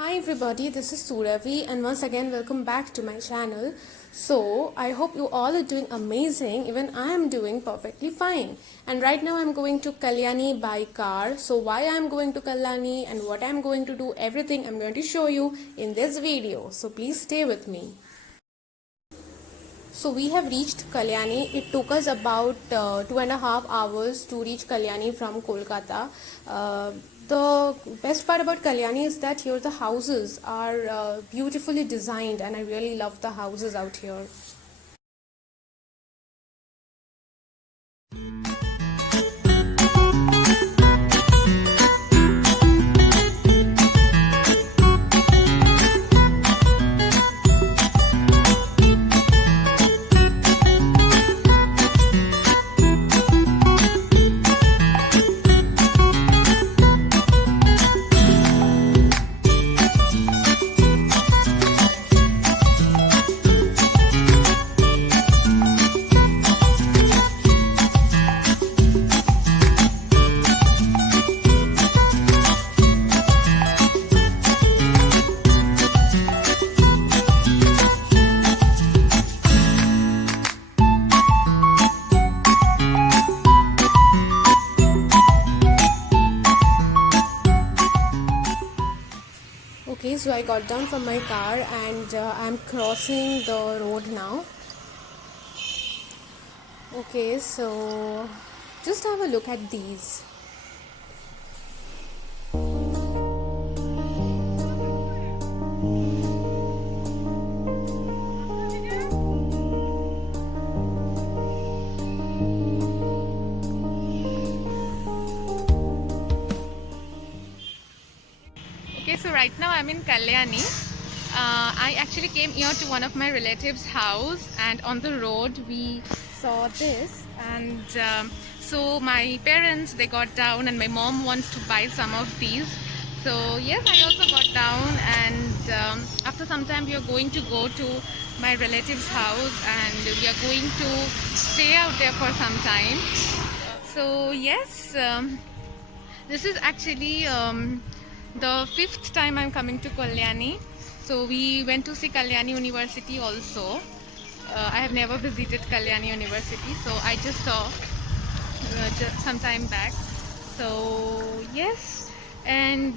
Hi everybody, this is Suravi and once again welcome back to my channel. So I hope you all are doing amazing. Even I am doing perfectly fine. And right now I'm going to Kalyani by car. So why I'm going to Kalyani and what I'm going to do, everything I'm going to show you in this video. So please stay with me. So we have reached Kalyani. It took us about 2.5 hours to reach Kalyani from Kolkata. The best part about Kalyani is that here the houses are beautifully designed, and I really love the houses out here. Okay, so I got down from my car and I'm crossing the road now. Okay, so just have a look at these. Okay, so right now I'm in Kalyani. I actually came here to one of my relatives' house, and on the road we saw this, and so my parents, they got down and my mom wants to buy some of these. So yes, I also got down, and after some time we are going to go to my relatives' house and we are going to stay out there for some time. So yes, this is actually the fifth time I'm coming to Kalyani. So we went to see Kalyani University also. I have never visited Kalyani University, so I just saw just some time back. So yes, and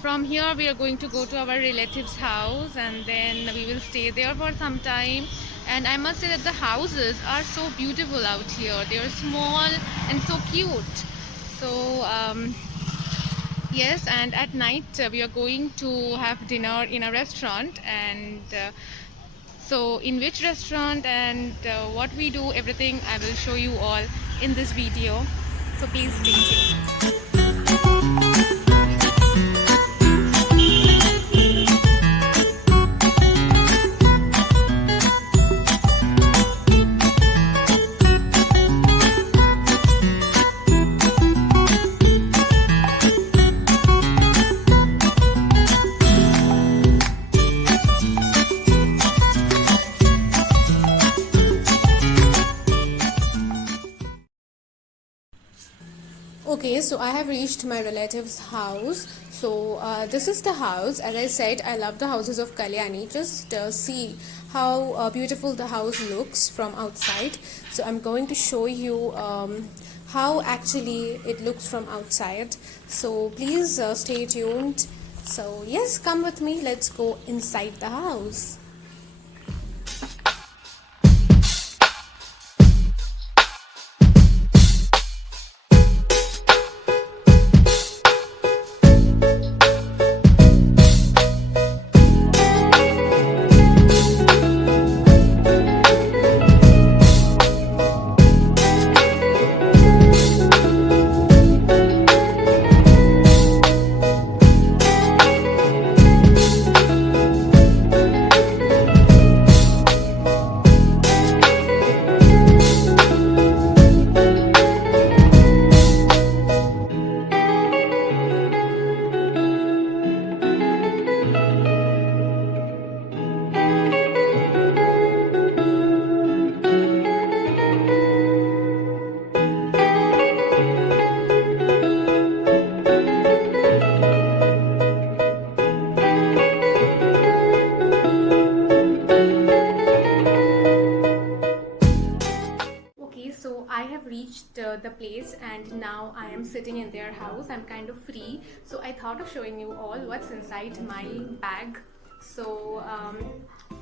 from here we are going to go to our relative's house, and then we will stay there for some time. And I must say that the houses are so beautiful out here. They are small and so cute. So yes, and at night we are going to have dinner in a restaurant, and so in which restaurant and what we do, everything I will show you all in this video. So please stay tuned. Okay, so I have reached my relative's house. So this is the house. As I said, I love the houses of Kalyani. Just see how beautiful the house looks from outside. So I'm going to show you how actually it looks from outside. So please stay tuned. So yes, come with me. Let's go inside the house. now I am sitting in their house. I'm kind of free, so I thought of showing you all what's inside my bag. So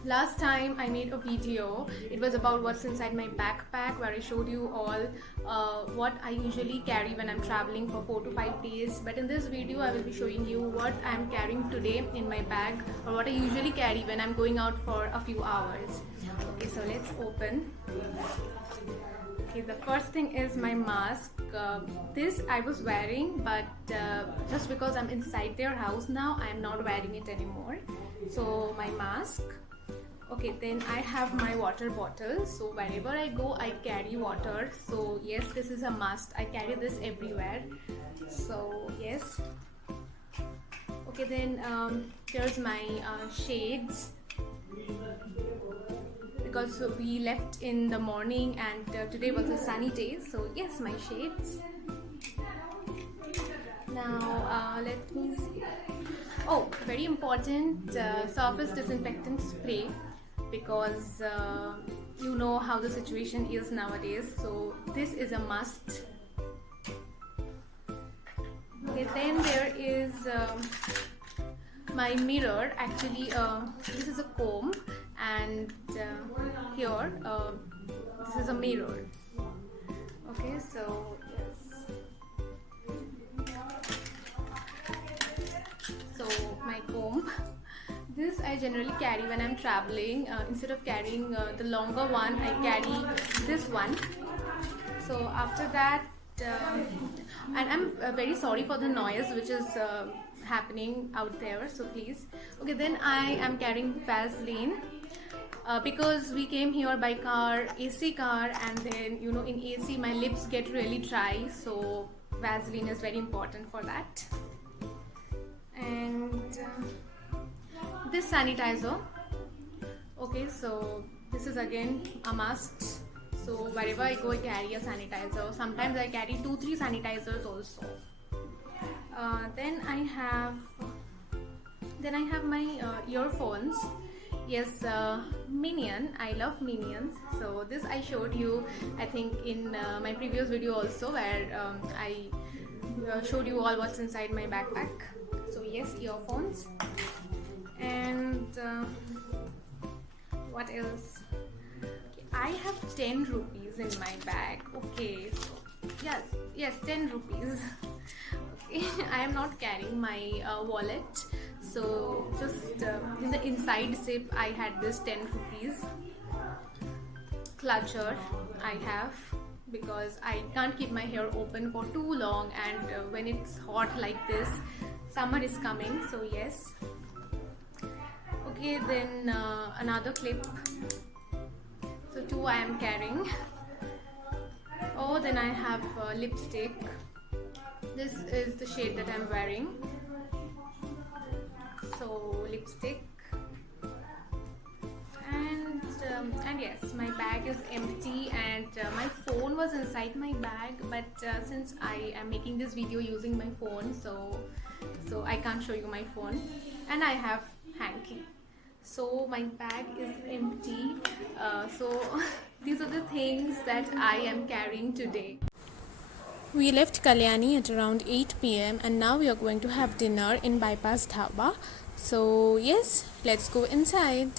last time I made a video, it was about what's inside my backpack, where I showed you all what I usually carry when I'm traveling for 4 to 5 days. But in this video I will be showing you what I'm carrying today in my bag, or what I usually carry when I'm going out for a few hours. Okay, so let's open. Okay, the first thing is my mask. This I was wearing, but just because I'm inside their house now, I'm not wearing it anymore. So my mask. Okay, then I have my water bottle. So wherever I go, I carry water. So yes, this is a must. I carry this everywhere. So yes. Okay, then here's my shades, because we left in the morning and today was a sunny day. So yes, my shades. Now let me see. Oh, very important, surface disinfectant spray, because you know how the situation is nowadays, so this is a must. Okay, then there is my mirror. Actually this is a comb, and here this is a mirror. Okay, so yes. So my comb, this I generally carry when I'm traveling. Instead of carrying the longer one, I carry this one. So after that, and I'm very sorry for the noise which is happening out there, so please. Okay, then I am carrying Vaseline, because we came here by car, AC car, and then you know in AC my lips get really dry, so Vaseline is very important for that. And this sanitizer. Okay, so this is again a must. So wherever I go, I carry a sanitizer. Sometimes I carry 2-3 sanitizers also. Then I have my earphones. Yes, Minion. I love Minions. So this I showed you, I think, in my previous video also, where I showed you all what's inside my backpack. So yes, earphones. And what else? Okay, I have 10 rupees in my bag. Okay, so yes, 10 rupees. Okay, I am not carrying my wallet, so just in the inside zip I had this 10 rupees. Clutcher I have, because I can't keep my hair open for too long, and when it's hot like this, summer is coming, so yes. Okay, then another clip. So 2 I am carrying. Oh, then I have lipstick. This is the shade that I'm wearing. So lipstick. And yes, my bag is empty, and my phone was inside my bag, but since I am making this video using my phone, so I can't show you my phone. And I have hanky. So my bag is empty. So these are the things that I am carrying today. We left Kalyani at around 8 p.m. and now we are going to have dinner in Bypass Dhaba. So yes, let's go inside.